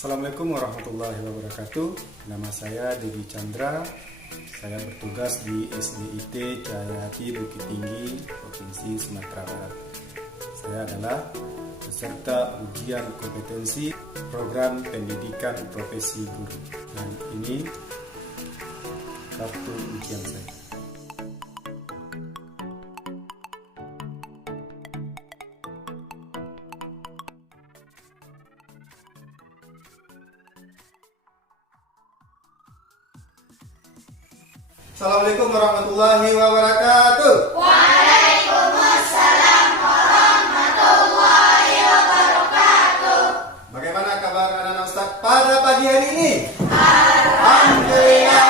Assalamualaikum warahmatullahi wabarakatuh. Nama saya Dewi Chandra. Saya bertugas di SDIT Cahayati Bukit Tinggi, Provinsi Sumatera Barat. Saya adalah peserta ujian kompetensi program pendidikan profesi guru. Dan ini kartu ujian saya. Assalamualaikum warahmatullahi wabarakatuh. Waalaikumsalam warahmatullahi wabarakatuh. Bagaimana kabar anak-anak Ustaz pada pagi hari ini? Alhamdulillah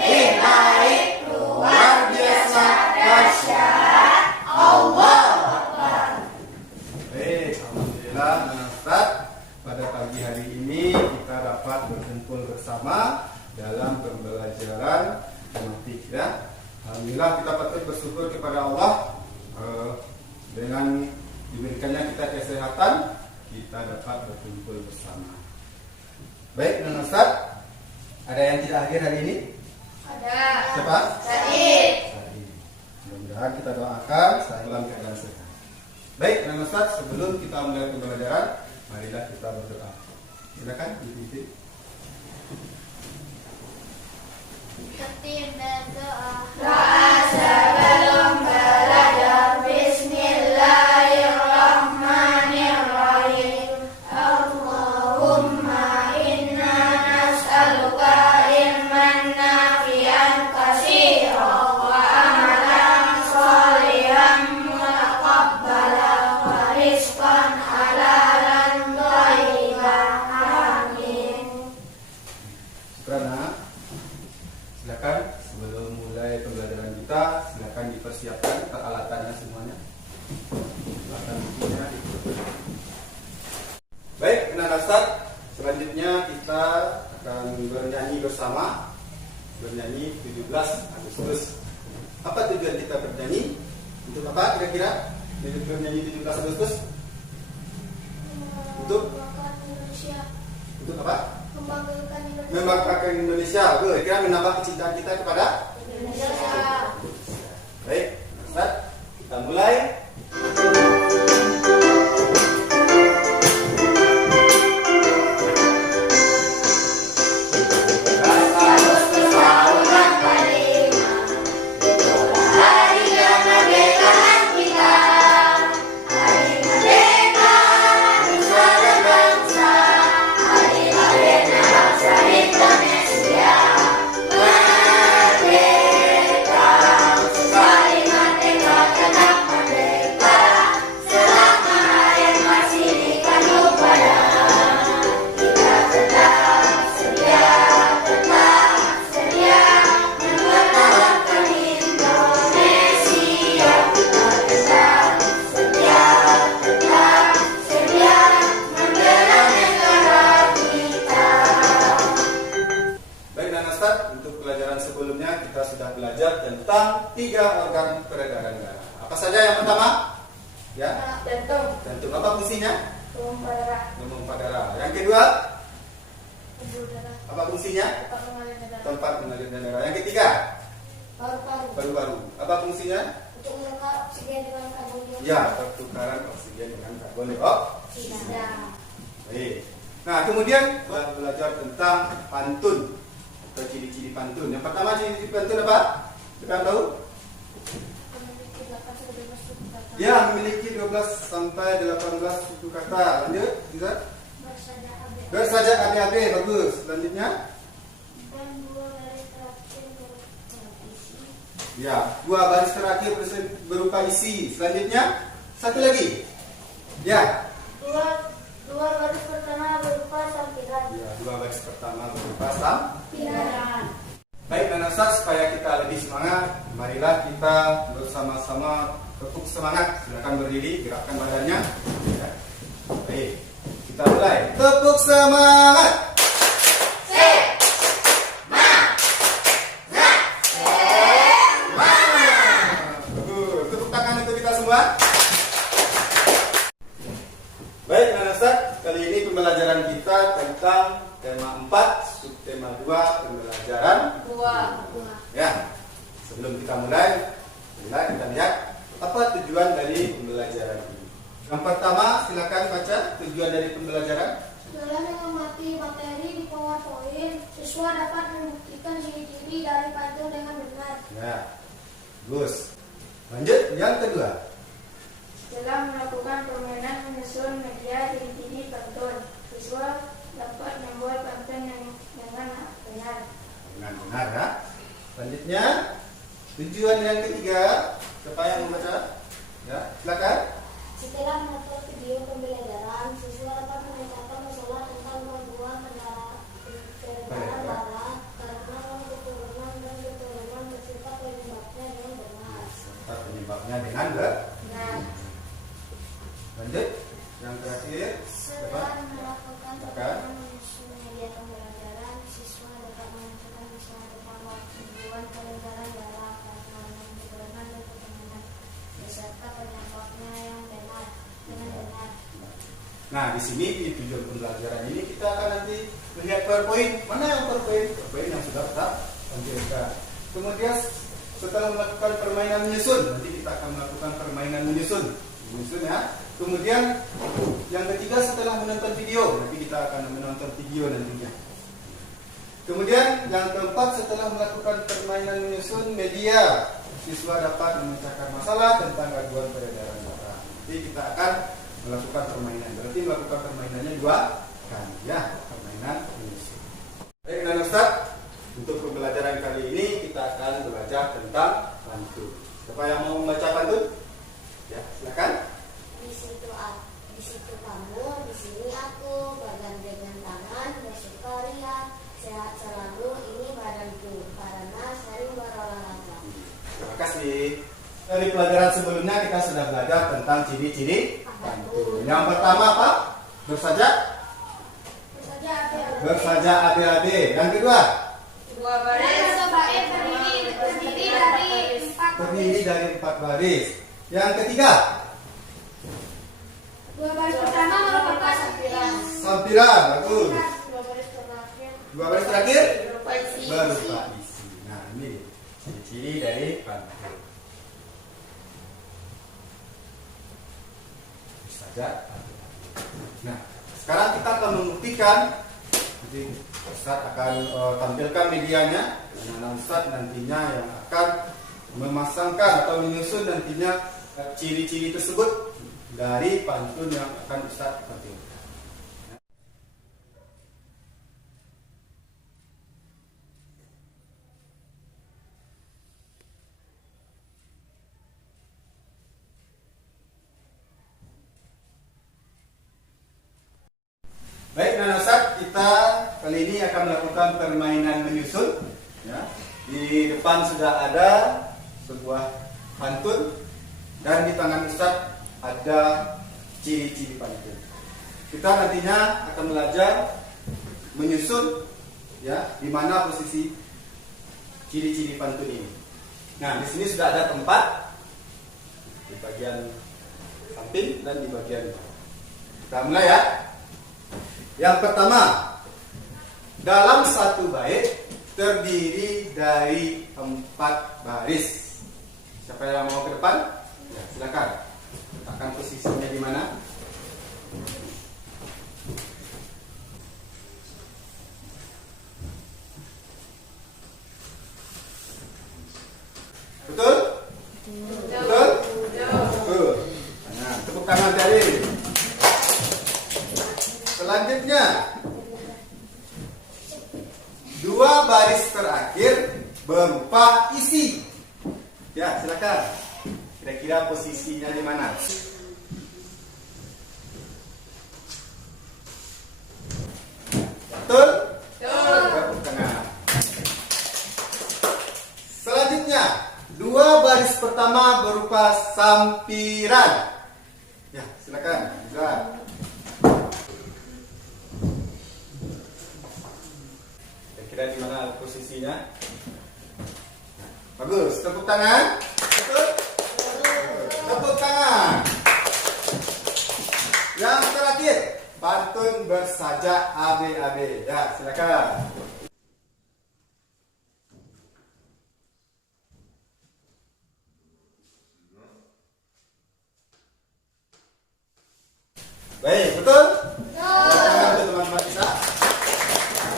lebih baik, luar biasa, dahsyat, Allah Akbar. Baik, alhamdulillah anak Ustaz, pada pagi hari ini kita dapat berkumpul bersama dalam pembelajaran tematik ya. Alhamdulillah kita patut bersyukur kepada Allah dengan diberikannya kita kesehatan, kita dapat berkumpul bersama. Baik, Nana Ustaz, ada yang tidak hadir hari ini? Ada. Siapa? Said. Mudah-mudahan kita doakan saya dalam keadaan sehat. Baik, Nana Ustaz, sebelum kita mulai pembelajaran, marilah kita berdoa. Silakan dipimpin. Doa sebelum belajar. Bismillahirrahmanirrahim. Allahumma inna nas'aluka ilman nafi'an katsiran wa amalan sholihan mutaqabbalan wa rizqan halalan thayyiban. Amin. Syukrana. Silakan sebelum mulai pembelajaran kita, silakan dipersiapkan peralatannya semuanya. Peralatan bukunya. Baik, anak Ustaz, selanjutnya kita akan bernyanyi bersama. Bernyanyi 17 Agustus. Apa tujuan kita bernyanyi? Untuk apa kira-kira? Bernyanyi 17 Agustus? Untuk apa? Membanggakan Indonesia. Kira menambah kecintaan kita kepada Indonesia. Baik, Ustaz, kita mulai. Tentang 3 organ peredaran darah. Apa saja yang pertama? Ya. Jantung. Jantung. Apa fungsinya? Pompa darah. Memompa darah. Yang kedua? Pembuluh darah. Apa fungsinya? Tempat mengalirnya darah. Tempat mengalirnya darah. Yang ketiga? Paru-paru. Paru-paru. Apa fungsinya? Untuk menukar oksigen dengan karbon dioksida. Ya, pertukaran oksigen dengan karbon dioksida. Baik. Nah, kemudian belajar tentang pantun atau ciri-ciri pantun. Yang pertama ciri-ciri pantun apa? Kita tahu? Memiliki 8 sampai 12 suku kata. Ya, memiliki 12 sampai 18 suku kata. Lanjut, bisa? Bersaja AB. Bersaja AB, bagus. Selanjutnya? Dan 2 garis terakhir berupa isi. Ya, 2 baris terakhir berupa isi. Selanjutnya, satu lagi. Ya. 2 garis pertama berupa sampiran. Ya, 2 baris pertama berupa sampiran. Sampiran. Baik, dan Ustaz, supaya kita lebih semangat, marilah kita bersama-sama tepuk semangat. Silakan berdiri, gerakkan badannya. Ya. Baik, kita mulai. Tepuk semangat. Tepuk tangan untuk kita semua. Baik, Nana Ustaz, kali ini pembelajaran kita tentang Dua. Ya, sebelum kita mulai, kita lihat apa tujuan dari pembelajaran ini. Yang pertama, silakan baca tujuan dari pembelajaran. Dalam mengamati materi di PowerPoint, siswa dapat membuktikan ciri-ciri dari pantun dengan benar. Ya, bagus. Lanjut, yang kedua. Dalam melakukan permainan menyusun media ciri-ciri pantun, siswa dapat membuat pantun yang dengan benar. Dengan benar ya. Selanjutnya, tujuan yang ketiga. Siapa yang membaca? Ya, silakan. Setelah menonton video pembelajaran, siswa dapat memecahkan masalah tentang kemampuan kendaraan darat karena keturunan dan keturunan bersifat penyebabnya dengan benar. Penyebabnya dengan benar. Nah, Lanjut, yang terakhir. setelah melakukan Silakan. permainan menyusun media pembelajaran, siswa dapat menentukan masalah tentang kemampuan kendaraan darat karena keturunan dan keturunan beserta penyebabnya yang benar dengan benar. Nah, di sini di tujuan pembelajaran ini kita akan nanti melihat PowerPoint. Mana yang PowerPoint? PowerPoint yang sudah kita tampilkan. Kemudian setelah melakukan permainan menyusun, nanti kita akan melakukan permainan menyusun ya. Kemudian yang ketiga setelah menonton video, nanti kita akan menonton video nantinya. Kemudian yang keempat setelah melakukan permainan menyusun media, siswa dapat memecahkan masalah tentang aduan peredaran data. Nanti kita akan melakukan permainan. Berarti melakukan permainannya dua kali ya, permainan menyusun. Baik, dan Ustaz, untuk pembelajaran kali ini kita akan belajar tentang pantun. Siapa yang mau membaca pantun? Ya, silakan. Di situ kamu, di sini aku, bergandengan tangan, bersukaria, sehat selalu, ini badanku, karena sering berolahraga. Terima kasih. Dari pelajaran sebelumnya kita sudah belajar tentang ciri-ciri pantun. Yang pertama apa? Bersajak AB-AB. Yang kedua? Dua baris Terdiri dari 4 baris. Yang ketiga? Dua baris pertama merupakan Sampiran. Bagus. Dua baris terakhir Berupa isi. Nah, ini ciri-ciri dari pantun. Bersajak. Nah, sekarang kita akan membuktikan. Nanti Ustaz akan tampilkan medianya. Dan Ustaz nantinya yang akan memasangkan atau menyusun nantinya ciri-ciri tersebut dari pantun yang akan Ustaz tampilkan. Baik, dan Ustaz, kita kali ini akan melakukan permainan menyusun. Ya. Di depan sudah ada sebuah pantun dan di tangan Ustaz ada ciri-ciri pantun. Kita nantinya akan belajar menyusun, ya, di mana posisi ciri-ciri pantun ini. Nah, di sini sudah ada tempat di bagian samping dan di bagian. Kita mulai ya. Yang pertama, dalam satu bait terdiri dari 4 baris. Siapa yang mau ke depan? Ya, silakan. Letakkan posisinya di mana? Betul? Betul? Betul. Nah, tepuk tangan dari. Selanjutnya, 2 baris terakhir berupa isi. Ya, silakan. Kira-kira posisinya di mana? Betul? Betul. Tepuk tangan. Selanjutnya, 2 baris pertama berupa sampiran. Ya, silakan. Bisa. Kira di mana posisinya? Bagus, tepuk tangan. Betul? Tepuk tangan. Yang terakhir, pantun bersajak AB-AB. Ya, silakan. Baik, betul? Betul teman-teman kita.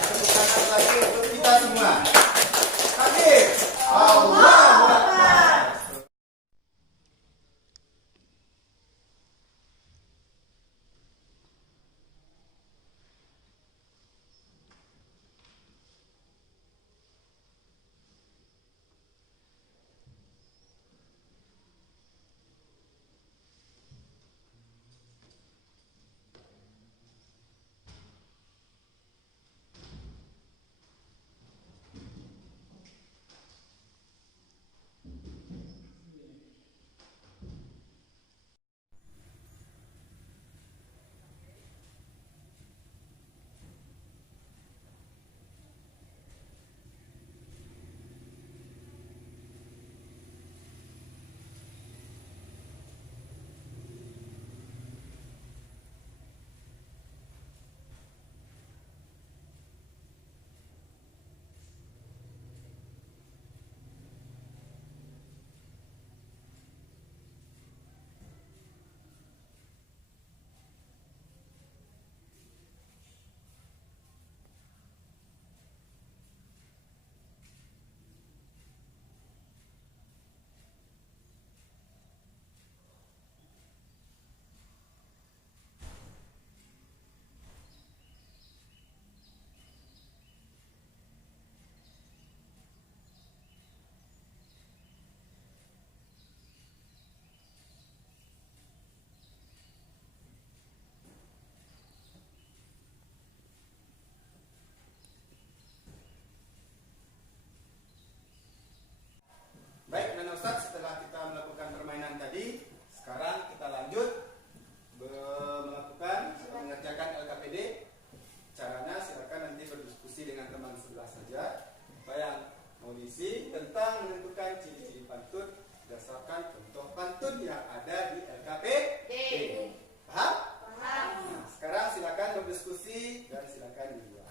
Tepuk tangan lagi untuk kita semua. Takbir. Allahu Akbar. Baik, Nana Ustaz, setelah kita melakukan permainan tadi, sekarang kita lanjut melakukan mengerjakan LKPD. Caranya silakan nanti berdiskusi dengan teman sebelah saja. Apa yang mau diisi tentang menentukan ciri-ciri pantun berdasarkan contoh pantun yang ada di LKPD. Paham? Paham. Nah, sekarang silakan berdiskusi dan silakan dibuat.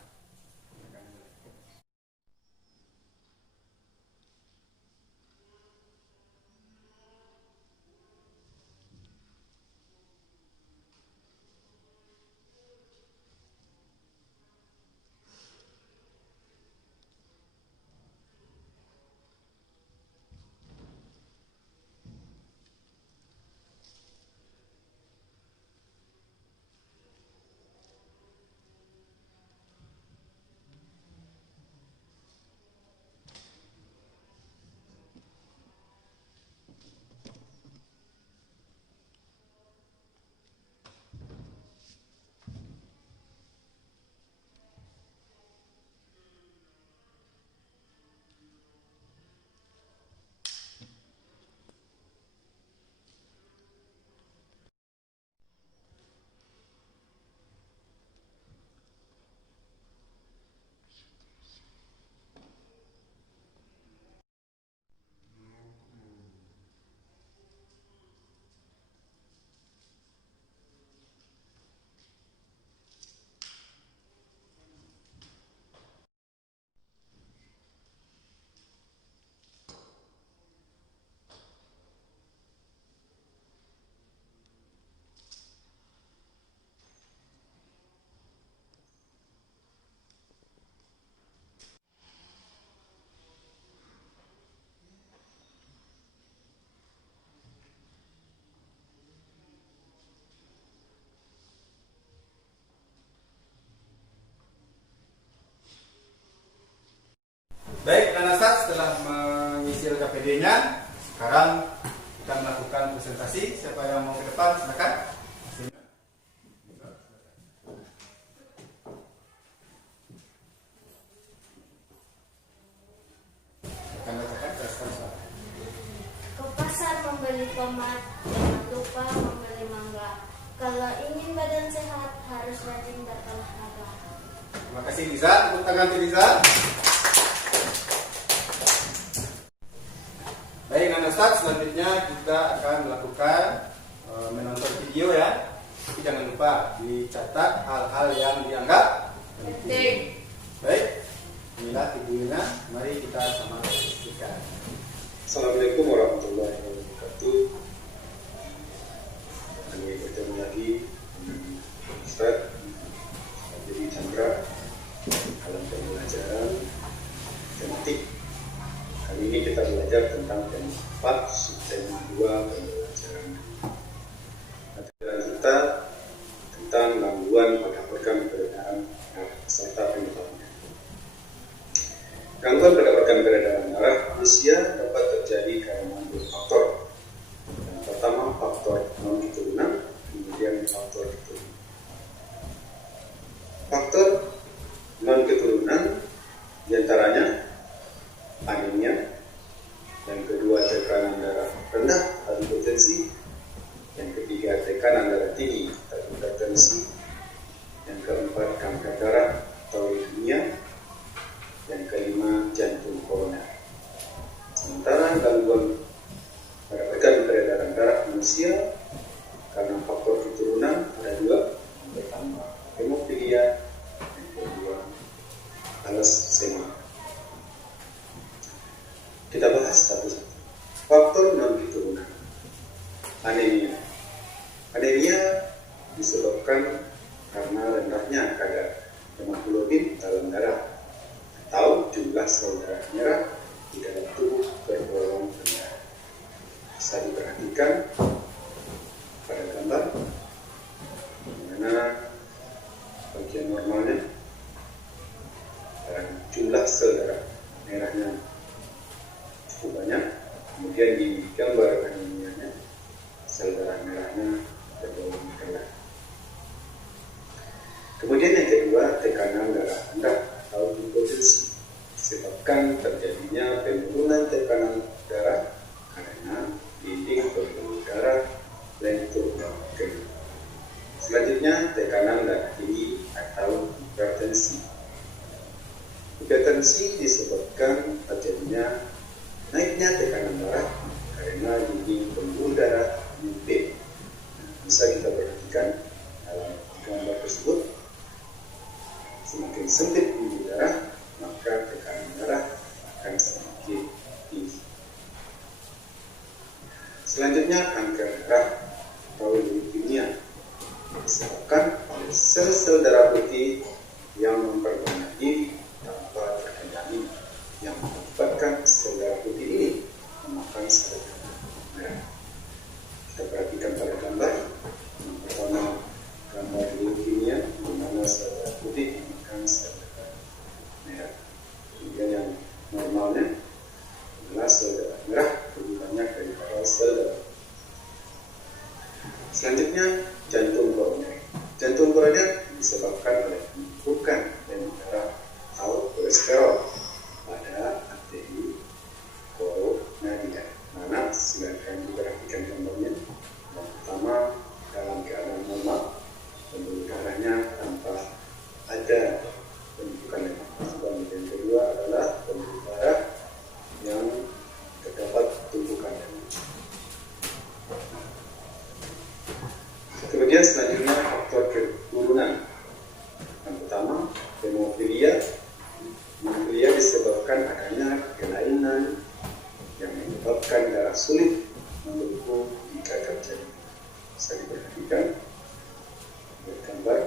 Baik, Nana Ustaz, setelah mengisi LKPD-nya, sekarang kita melakukan presentasi. Siapa yang mau ke depan, silakan. Silakan bacakan, jelaskan suara. Ke pasar membeli tomat, jangan lupa membeli mangga. Kalau ingin badan sehat, harus rajin berolahraga. Terima kasih Liza, tepuk tangan untuk Liza. Baik, Nana Ustaz, selanjutnya kita akan melakukan menonton video ya. Tapi jangan lupa dicatat hal-hal yang dianggap penting. Baik, inilah videonya. Mari kita sama saksikan. Assalamualaikum warahmatullahi wabarakatuh. Kami bertemu lagi Kali ini kita belajar tentang tema 4, subtema 2, pembelajaran. Pelajaran kita tentang gangguan pada organ peredaran darah serta penyebabnya. Gangguan pada organ peredaran darah manusia dapat terjadi karena dua faktor. Yang pertama faktor non keturunan, kemudian faktor keturunan. Faktor non keturunan diantaranya anemia, yang kedua tekanan darah rendah atau hipertensi, yang ketiga tekanan darah tinggi atau hipertensi, yang keempat kanker darah atau leukemia, yang kelima jantung koroner. Sementara gangguan pada organ peredaran darah manusia karena faktor keturunan ada dua. Yang pertama hemofilia, yang kedua thalassemia. Kita bahas satu-satu. Faktor non keturunan. Anemia. Anemia disebabkan karena rendahnya kadar hemoglobin dalam darah atau jumlah sel darah merah di dalam tubuh tergolong rendah. Bisa diperhatikan pada gambar di mana bagian normalnya dan jumlah sel darah merahnya cukup banyak, kemudian di gambar anemianya sel darah merahnya tergolong rendah. Kemudian yang kedua tekanan darah rendah atau hipotensi, disebabkan terjadinya penurunan tekanan darah karena dinding pembuluh darah lentur dan kena. Selanjutnya tekanan darah tinggi atau hipertensi. Hipertensi disebabkan terjadinya naiknya tekanan darah karena dinding pembuluh darah menyempit. Bisa kita perhatikan dalam gambar tersebut. Semakin sempit pembuluh darah, maka tekanan darah akan semakin tinggi. Selanjutnya kanker darah atau leukemia, disebabkan oleh sel-sel darah putih yang memperbanyak diri tanpa terkendali, yang mengakibatkan sel darah putih ini memakan sel darah merah. Kita perhatikan pada gambar. Yang pertama gambar leukemia, di mana sel darah putih memakan sel darah merah. Kemudian yang normalnya adalah sel darah merah lebih banyak daripada sel darah. Selanjutnya jantung koroner. Jantung koroner disebabkan oleh penumpukan darah atau kolesterol pada arteri koronaria. Mana silakan diperhatikan gambarnya. Yang pertama dalam keadaan normal, pembuluh darahnya tanpa ada penumpukan lemak. Dan yang kedua adalah pembuluh darah yang terdapat tumpukan lemak. Kemudian selanjutnya faktor keturunan. Yang pertama hemofilia. Hemofilia disebabkan adanya kelainan yang menyebabkan darah sulit membeku jika terjadi. Bisa diperhatikan gambar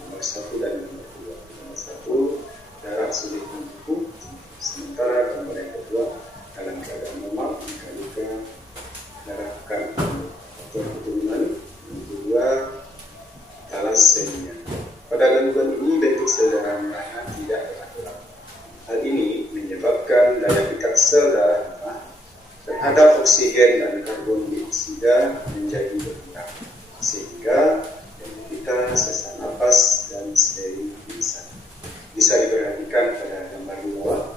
nomor 1 dan nomor 2. Nomor 1 darah sulit membeku, sementara gambar yang kedua dalam keadaan normal jika darah akan faktor keturunan. Yang kedua thalassemia. Pada gangguan ini bentuk sel darah merahnya tidak beraturan. Hal ini menyebabkan daya pikat sel darah merah terhadap oksigen dan karbon dioksida menjadi berkurang, sehingga kita sesak napas dan sering pingsan. Bisa diperhatikan pada gambar di bawah,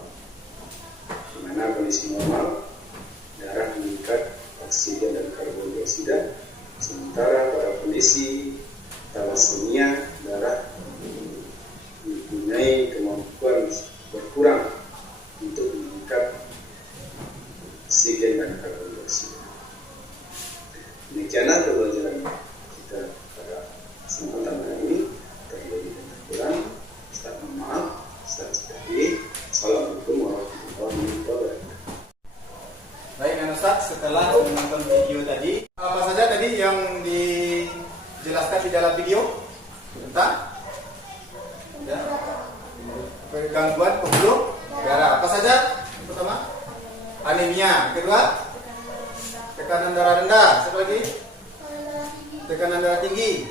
di mana kondisi normal darah mengikat oksigen dan karbon dioksida, sementara pada kondisi thalassemia darah mempunyai kemampuan berkurang untuk mengikat oksigen dan karbon dioksida. Demikianlah pembelajaran kita pada kesempatan hari ini. Terjadi dengan kurang, Ustaz mohon maaf. Ustaz Fahri. Assalamualaikum warahmatullahi wabarakatuh. Baik, Ustaz, setelah menonton video tadi, apa saja tadi yang dijelaskan di dalam video tentang gangguan pembuluh darah? Apa saja? Yang pertama anemia. Kedua, tekanan darah rendah. Satu lagi, tekanan darah tinggi.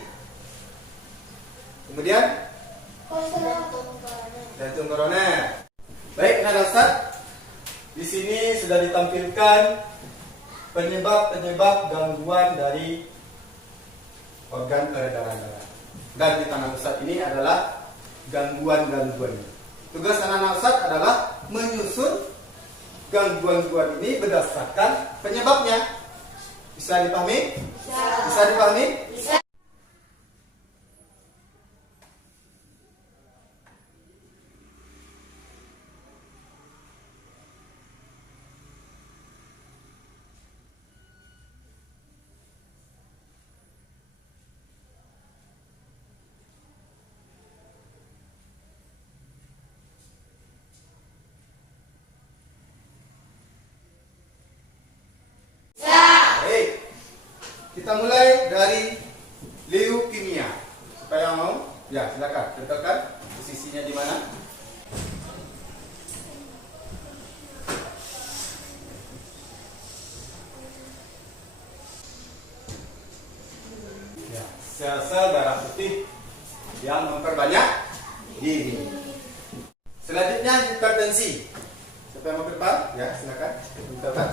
Kemudian jantung koroner. Baik, anak Ustaz, di sini sudah ditampilkan penyebab gangguan dari organ peredaran darah. Dan di tangan Ustaz ini adalah gangguan-gangguan. Tugas anak-anak Ustaz adalah menyusun gangguan-gangguan ini berdasarkan penyebabnya. Bisa dipahami? Bisa dipahami? Bisa. Kita mulai dari leukemia. Supaya mau, ya silakan tentukan posisinya di mana. Ya, sel-sel darah putih yang memperbanyak diri. Selanjutnya hipertensi. Siapa yang mau ke depan? Ya silakan tentukan.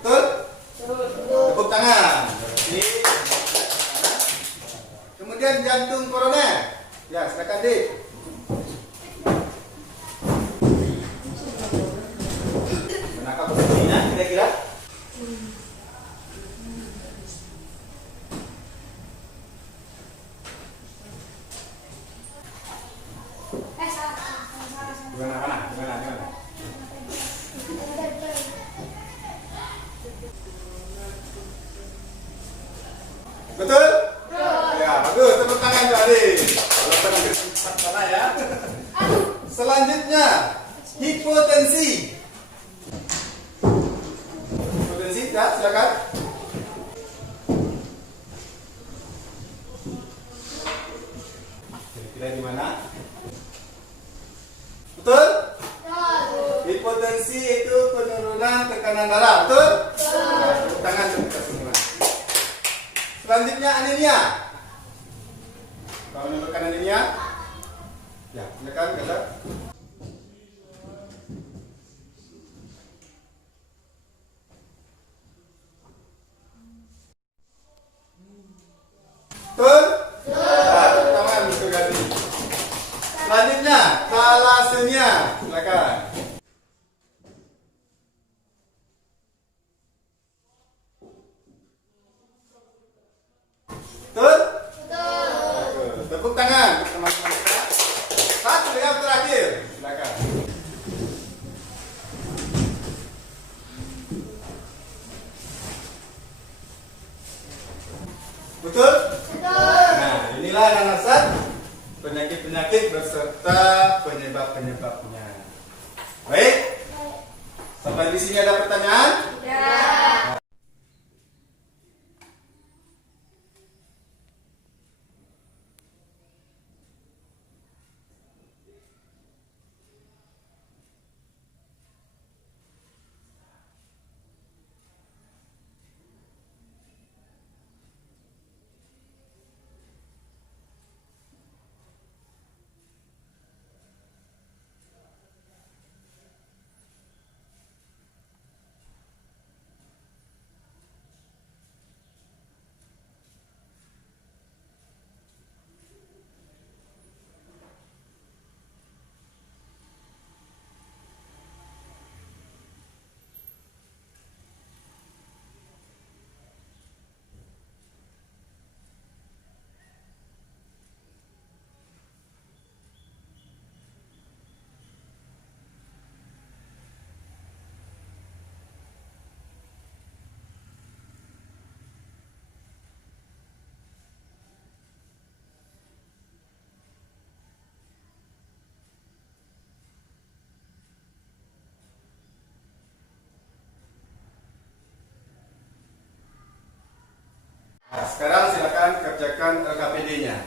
Betul? Tepuk tangan. Kemudian jantung koroner. Ya, silakan Dik. Manakah posisinya kira-kira? Gimana? Betul? Ya, bagus. Tepuk tangan juga, Adik. Kalau tenang ke sana ya. Selanjutnya, hipotensi. Hipotensi, ya, silakan. Kira-kira di mana? Betul? Hipotensi itu penurunan tekanan darah, betul? Ya, tepuk tangan untuk kita semua. Selanjutnya anemia. Kalau menemukan anemia, ya silakan Gaza. Betul? Nah, tepuk tangan untuk Gazi. Selanjutnya thalassemia, silakan. Betul? Betul. Tepuk tangan untuk teman-teman kita. Satu yang terakhir, silakan. Betul? Betul. Nah, inilah anak-anak penyakit-penyakit beserta penyebab-penyebabnya. Baik? Sampai di sini ada pertanyaan? Ya. Nah, sekarang silakan kerjakan LKPD-nya.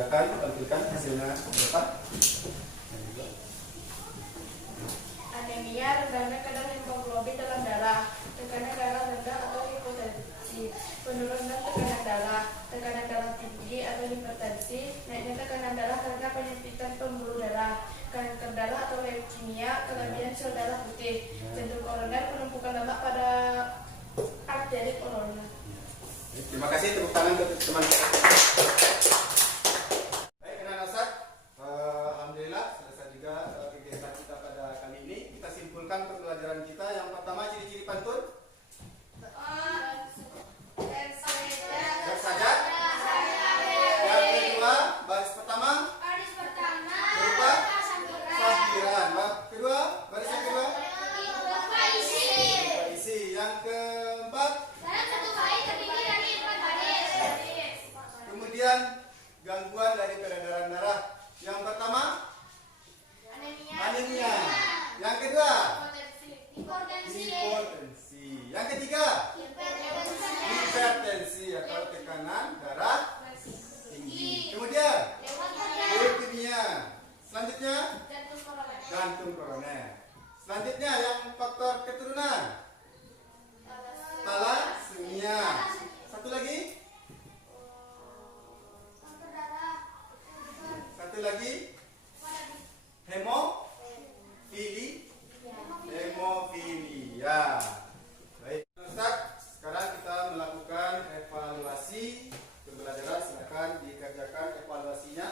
silakan tampilkan hasilnya berapa. Anemia, rendahnya kadar hemoglobin dalam darah, tekanan darah rendah atau hipotensi, penurunan tekanan darah tinggi atau hipertensi, naiknya tekanan darah karena penyempitan pembuluh darah, kanker darah atau leukemia, kelebihan sel darah putih, jantung koroner, penumpukan lemak pada arteri koroner. Terima kasih, tepuk tangan untuk teman-teman. Baik, anak-anak Ustaz, alhamdulillah selesai juga kegiatan kita pada kali ini. Kita simpulkan pembelajaran kita. Yang pertama, ciri-ciri pantun. Bersajat. Yang kedua, baris pertama. Berupa sampiran. Kedua, baris yang kedua. Isi. Yang keempat. Kemudian gangguan dari peredaran darah. Yang pertama anemia. Yang kedua hipotensi. Yang ketiga hipertensi atau tekanan darah tinggi. Kemudian leukemia. Selanjutnya jantung koroner. Selanjutnya yang faktor keturunan thalassemia. Satu lagi. Hemofilia. Baik, Ustaz, sekarang kita melakukan evaluasi pembelajaran. Silakan dikerjakan evaluasinya.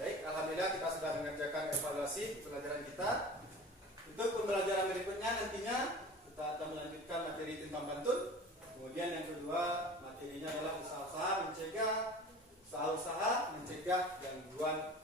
Baik, alhamdulillah kita sudah mengerjakan evaluasi pembelajaran kita. Untuk pembelajaran berikutnya nantinya kita akan melanjutkan materi tentang pantun. Kemudian yang kedua materinya adalah usaha-usaha mencegah gangguan